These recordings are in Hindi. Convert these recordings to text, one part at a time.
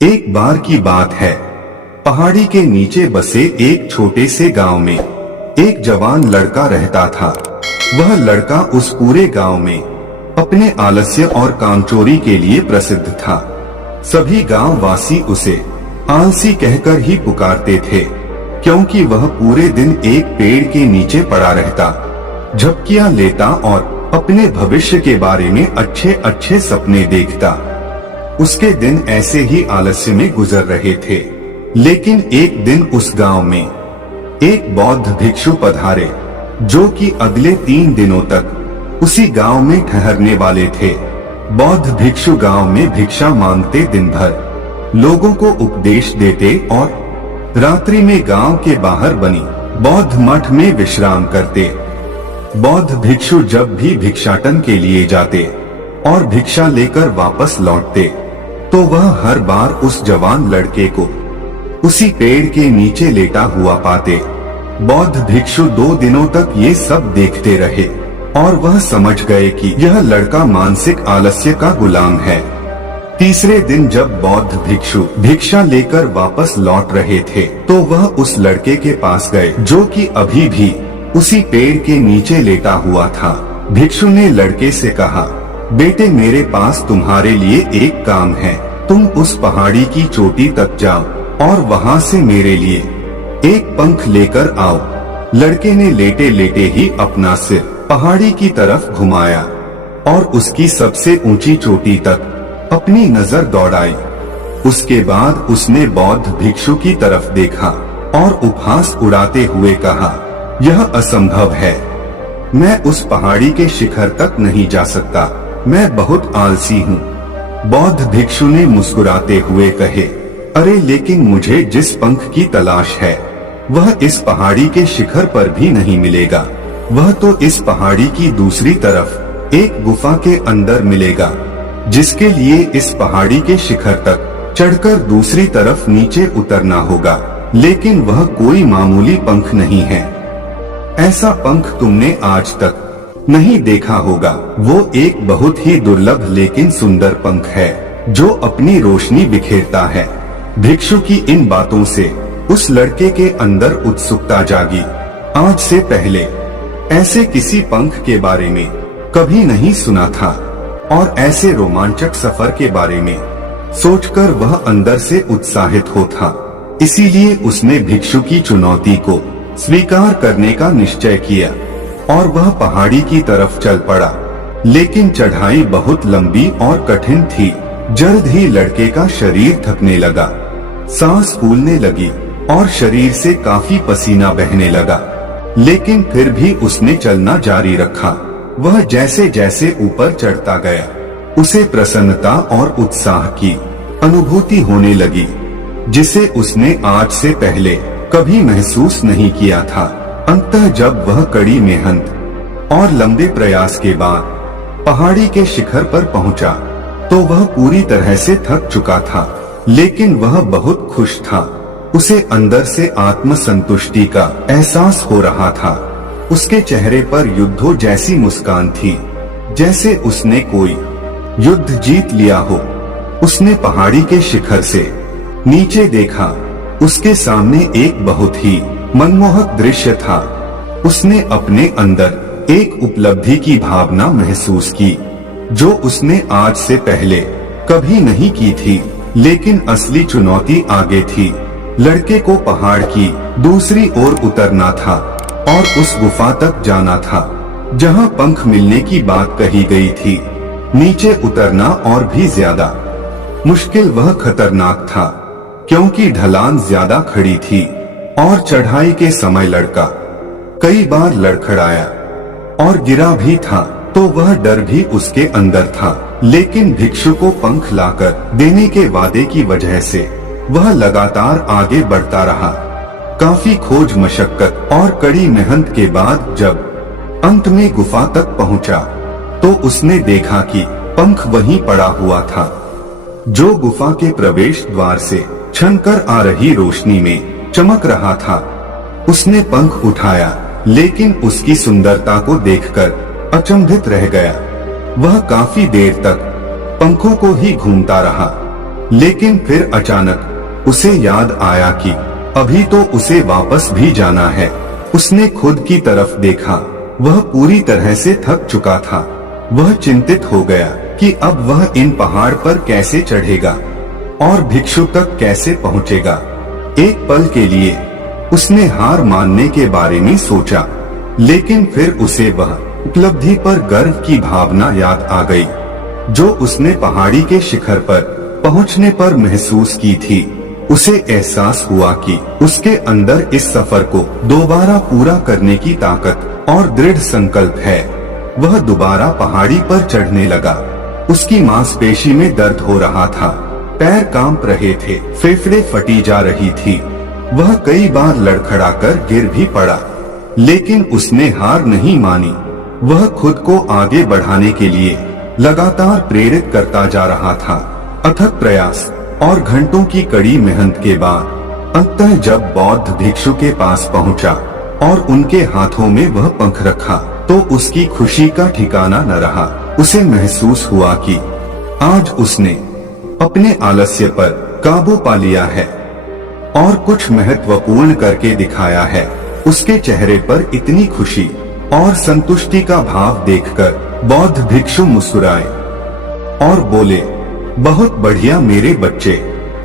एक बार की बात है, पहाड़ी के नीचे बसे एक छोटे से गांव में एक जवान लड़का रहता था। वह लड़का उस पूरे गांव में अपने आलस्य और कामचोरी के लिए प्रसिद्ध था। सभी गांव वासी उसे आलसी कहकर ही पुकारते थे, क्योंकि वह पूरे दिन एक पेड़ के नीचे पड़ा रहता, झपकियां लेता और अपने भविष्य के बारे में अच्छे अच्छे सपने देखता। उसके दिन ऐसे ही आलस्य में गुजर रहे थे। लेकिन एक दिन उस गांव में एक बौद्ध भिक्षु पधारे, जो कि अगले 3 दिनों तक उसी गांव में ठहरने वाले थे। बौद्ध भिक्षु गांव में भिक्षा मांगते, दिन भर लोगों को उपदेश देते और रात्रि में गांव के बाहर बनी बौद्ध मठ में विश्राम करते। बौद्ध भिक्षु जब भी भिक्षाटन के लिए जाते और भिक्षा लेकर वापस लौटते, तो वह हर बार उस जवान लड़के को उसी पेड़ के नीचे लेटा हुआ पाते। बौद्ध भिक्षु 2 दिनों तक ये सब देखते रहे और वह समझ गए कि यह लड़का मानसिक आलस्य का गुलाम है। तीसरे दिन जब बौद्ध भिक्षु भिक्षा लेकर वापस लौट रहे थे, तो वह उस लड़के के पास गए, जो कि अभी भी उसी पेड़ के नीचे लेटा हुआ था। भिक्षु ने लड़के से कहा, बेटे, मेरे पास तुम्हारे लिए एक काम है। तुम उस पहाड़ी की चोटी तक जाओ और वहाँ से मेरे लिए एक पंख लेकर आओ। लड़के ने लेटे लेटे ही अपना सिर पहाड़ी की तरफ घुमाया और उसकी सबसे ऊंची चोटी तक अपनी नजर दौड़ाई। उसके बाद उसने बौद्ध भिक्षु की तरफ देखा और उपहास उड़ाते हुए कहा, यह असंभव है, मैं उस पहाड़ी के शिखर तक नहीं जा सकता, मैं बहुत आलसी हूँ। बौद्ध भिक्षु ने मुस्कुराते हुए कहे, अरे लेकिन मुझे जिस पंख की तलाश है वह इस पहाड़ी के शिखर पर भी नहीं मिलेगा। वह तो इस पहाड़ी की दूसरी तरफ एक गुफा के अंदर मिलेगा, जिसके लिए इस पहाड़ी के शिखर तक चढ़कर दूसरी तरफ नीचे उतरना होगा। लेकिन वह कोई मामूली पंख नहीं है। ऐसा पंख तुमने आज तक नहीं देखा होगा। वो एक बहुत ही दुर्लभ लेकिन सुंदर पंख है, जो अपनी रोशनी बिखेरता है। भिक्षु की इन बातों से उस लड़के के अंदर उत्सुकता जागी। आज से पहले ऐसे किसी पंख के बारे में कभी नहीं सुना था और ऐसे रोमांचक सफर के बारे में सोचकर वह अंदर से उत्साहित होता। इसीलिए उसने भिक्षु की चुनौती को स्वीकार करने का निश्चय किया और वह पहाड़ी की तरफ चल पड़ा। लेकिन चढ़ाई बहुत लंबी और कठिन थी। जल्द ही लड़के का शरीर थकने लगा, सांस फूलने लगी और शरीर से काफी पसीना बहने लगा। लेकिन फिर भी उसने चलना जारी रखा। वह जैसे जैसे ऊपर चढ़ता गया, उसे प्रसन्नता और उत्साह की अनुभूति होने लगी, जिसे उसने आज से पहले कभी महसूस नहीं किया था। अंततः जब वह कड़ी मेहनत और लंबे प्रयास के बाद पहाड़ी के शिखर पर पहुंचा, तो वह पूरी तरह से थक चुका था। लेकिन वह बहुत खुश था। उसे अंदर से आत्म संतुष्टि का एहसास हो रहा था। उसके चेहरे पर युद्धों जैसी मुस्कान थी, जैसे उसने कोई युद्ध जीत लिया हो। उसने पहाड़ी के शिखर से नीचे देखा। उसके सामने एक बहुत ही मनमोहक दृश्य था। उसने अपने अंदर एक उपलब्धि की भावना महसूस की, जो उसने आज से पहले कभी नहीं की थी। लेकिन असली चुनौती आगे थी। लड़के को पहाड़ की दूसरी ओर उतरना था और उस गुफा तक जाना था, जहां पंख मिलने की बात कही गई थी। नीचे उतरना और भी ज्यादा मुश्किल व खतरनाक था, क्योंकि ढलान ज्यादा खड़ी थी और चढ़ाई के समय लड़का कई बार लड़खड़ाया और गिरा भी था, तो वह डर भी उसके अंदर था। लेकिन भिक्षु को पंख लाकर देने के वादे की वजह से वह लगातार आगे बढ़ता रहा। काफी खोज मशक्कत और कड़ी मेहनत के बाद जब अंत में गुफा तक पहुंचा, तो उसने देखा कि पंख वहीं पड़ा हुआ था, जो गुफा के प्रवेश द्वार से छनकर आ रही रोशनी में चमक रहा था। उसने पंख उठाया, लेकिन उसकी सुंदरता को देखकर अचंभित रह गया। वह काफी देर तक पंखों को ही घूमता रहा लेकिन फिर अचानक उसे याद आया कि अभी तो उसे वापस भी जाना है। उसने खुद की तरफ देखा, वह पूरी तरह से थक चुका था। वह चिंतित हो गया कि अब वह इन पहाड़ पर कैसे चढ़ेगा और भिक्षु तक कैसे पहुंचेगा। एक पल के लिए उसने हार मानने के बारे में सोचा, लेकिन फिर उसे वह उपलब्धि पर गर्व की भावना याद आ गई जो उसने पहाड़ी के शिखर पर पहुंचने पर महसूस की थी। उसे एहसास हुआ कि उसके अंदर इस सफर को दोबारा पूरा करने की ताकत और दृढ़ संकल्प है। वह दोबारा पहाड़ी पर चढ़ने लगा। उसकी मांसपेशी में दर्द हो रहा था, पैर कांप रहे थे, फेफड़े फटी जा रही थी। वह कई बार लड़खड़ाकर गिर भी पड़ा, लेकिन उसने हार नहीं मानी। वह खुद को आगे बढ़ाने के लिए लगातार प्रेरित करता जा रहा था। अथक प्रयास और घंटों की कड़ी मेहनत के बाद अंततः जब बौद्ध भिक्षु के पास पहुंचा और उनके हाथों में वह पंख रखा, तो उसकी खुशी का ठिकाना न रहा। उसे महसूस हुआ कि आज उसने अपने आलस्य पर काबू पा लिया है और कुछ महत्वपूर्ण करके दिखाया है। उसके चेहरे पर इतनी खुशी और संतुष्टि का भाव देखकर बौद्ध भिक्षु मुस्कुराए और बोले, बहुत बढ़िया मेरे बच्चे,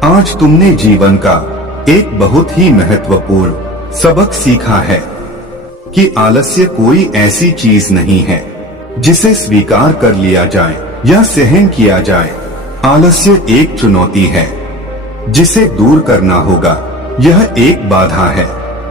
आज तुमने जीवन का एक बहुत ही महत्वपूर्ण सबक सीखा है कि आलस्य कोई ऐसी चीज नहीं है जिसे स्वीकार कर लिया जाए या सहन किया जाए। आलस्य एक चुनौती है जिसे दूर करना होगा। यह एक बाधा है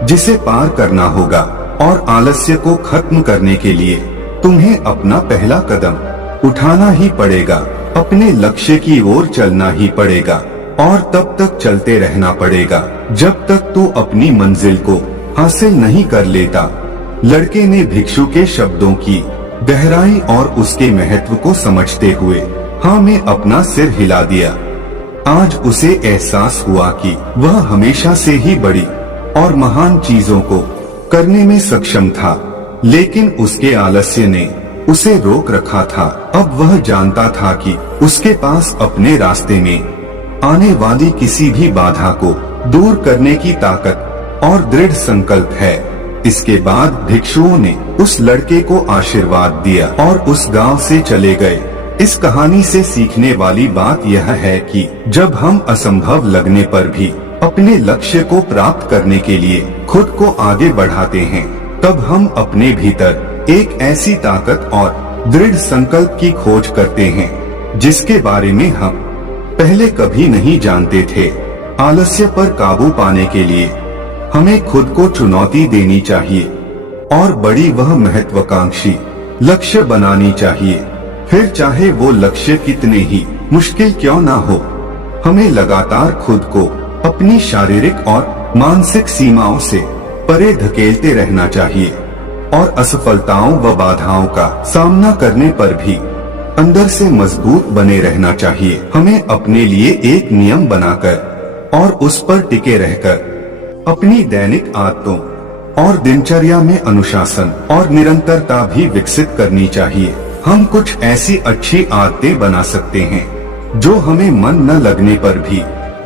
जिसे पार करना होगा और आलस्य को खत्म करने के लिए तुम्हें अपना पहला कदम उठाना ही पड़ेगा। अपने लक्ष्य की ओर चलना ही पड़ेगा और तब तक चलते रहना पड़ेगा जब तक तू अपनी मंजिल को हासिल नहीं कर लेता। लड़के ने भिक्षु के शब्दों की गहराई और उसके महत्व को समझते हुए हाँ में अपना सिर हिला दिया। आज उसे एहसास हुआ कि वह हमेशा से ही बड़ी और महान चीजों को करने में सक्षम था, लेकिन उसके आलस्य ने उसे रोक रखा था। अब वह जानता था कि उसके पास अपने रास्ते में आने वाली किसी भी बाधा को दूर करने की ताकत और दृढ़ संकल्प है। इसके बाद भिक्षुओं ने उस लड़के को आशीर्वाद दिया और उस गांव से चले गए। इस कहानी से सीखने वाली बात यह है कि जब हम असंभव लगने पर भी अपने लक्ष्य को प्राप्त करने के लिए खुद को आगे बढ़ाते हैं, तब हम अपने भीतर एक ऐसी ताकत और दृढ़ संकल्प की खोज करते हैं जिसके बारे में हम पहले कभी नहीं जानते थे। आलस्य पर काबू पाने के लिए हमें खुद को चुनौती देनी चाहिए और बड़ी वह महत्वाकांक्षी लक्ष्य बनानी चाहिए। फिर चाहे वो लक्ष्य कितने ही मुश्किल क्यों ना हो, हमें लगातार खुद को अपनी शारीरिक और मानसिक सीमाओं से परे धकेलते रहना चाहिए और असफलताओं व बाधाओं का सामना करने पर भी अंदर से मजबूत बने रहना चाहिए। हमें अपने लिए एक नियम बनाकर और उस पर टिके रहकर अपनी दैनिक आदतों और दिनचर्या में अनुशासन और निरंतरता भी विकसित करनी चाहिए। हम कुछ ऐसी अच्छी आदतें बना सकते हैं जो हमें मन न लगने पर भी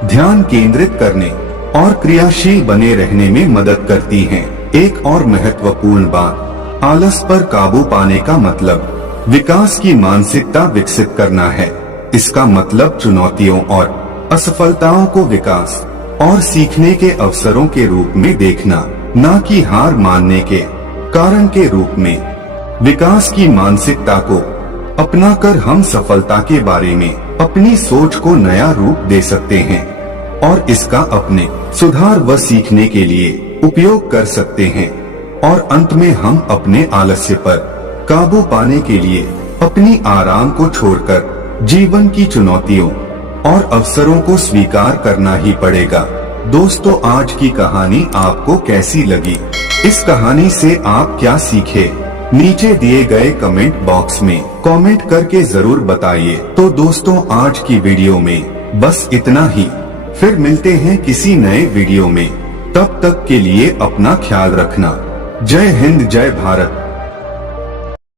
ध्यान केंद्रित करने और क्रियाशील बने रहने में मदद करती हैं। एक और महत्वपूर्ण बात, आलस पर काबू पाने का मतलब विकास की मानसिकता विकसित करना है। इसका मतलब चुनौतियों और असफलताओं को विकास और सीखने के अवसरों के रूप में देखना, न कि हार मानने के कारण के रूप में। विकास की मानसिकता को अपनाकर हम सफलता के बारे में अपनी सोच को नया रूप दे सकते हैं और इसका अपने सुधार व सीखने के लिए उपयोग कर सकते हैं। और अंत में हम अपने आलस्य पर काबू पाने के लिए अपनी आराम को छोड़कर जीवन की चुनौतियों और अवसरों को स्वीकार करना ही पड़ेगा। दोस्तों, आज की कहानी आपको कैसी लगी? इस कहानी से आप क्या सीखे? नीचे दिए गए कमेंट बॉक्स में कमेंट करके जरूर बताइए। तो दोस्तों, आज की वीडियो में बस इतना ही। फिर मिलते हैं किसी नए वीडियो में। तब तक के लिए अपना ख्याल रखना। जय हिंद, जय भारत।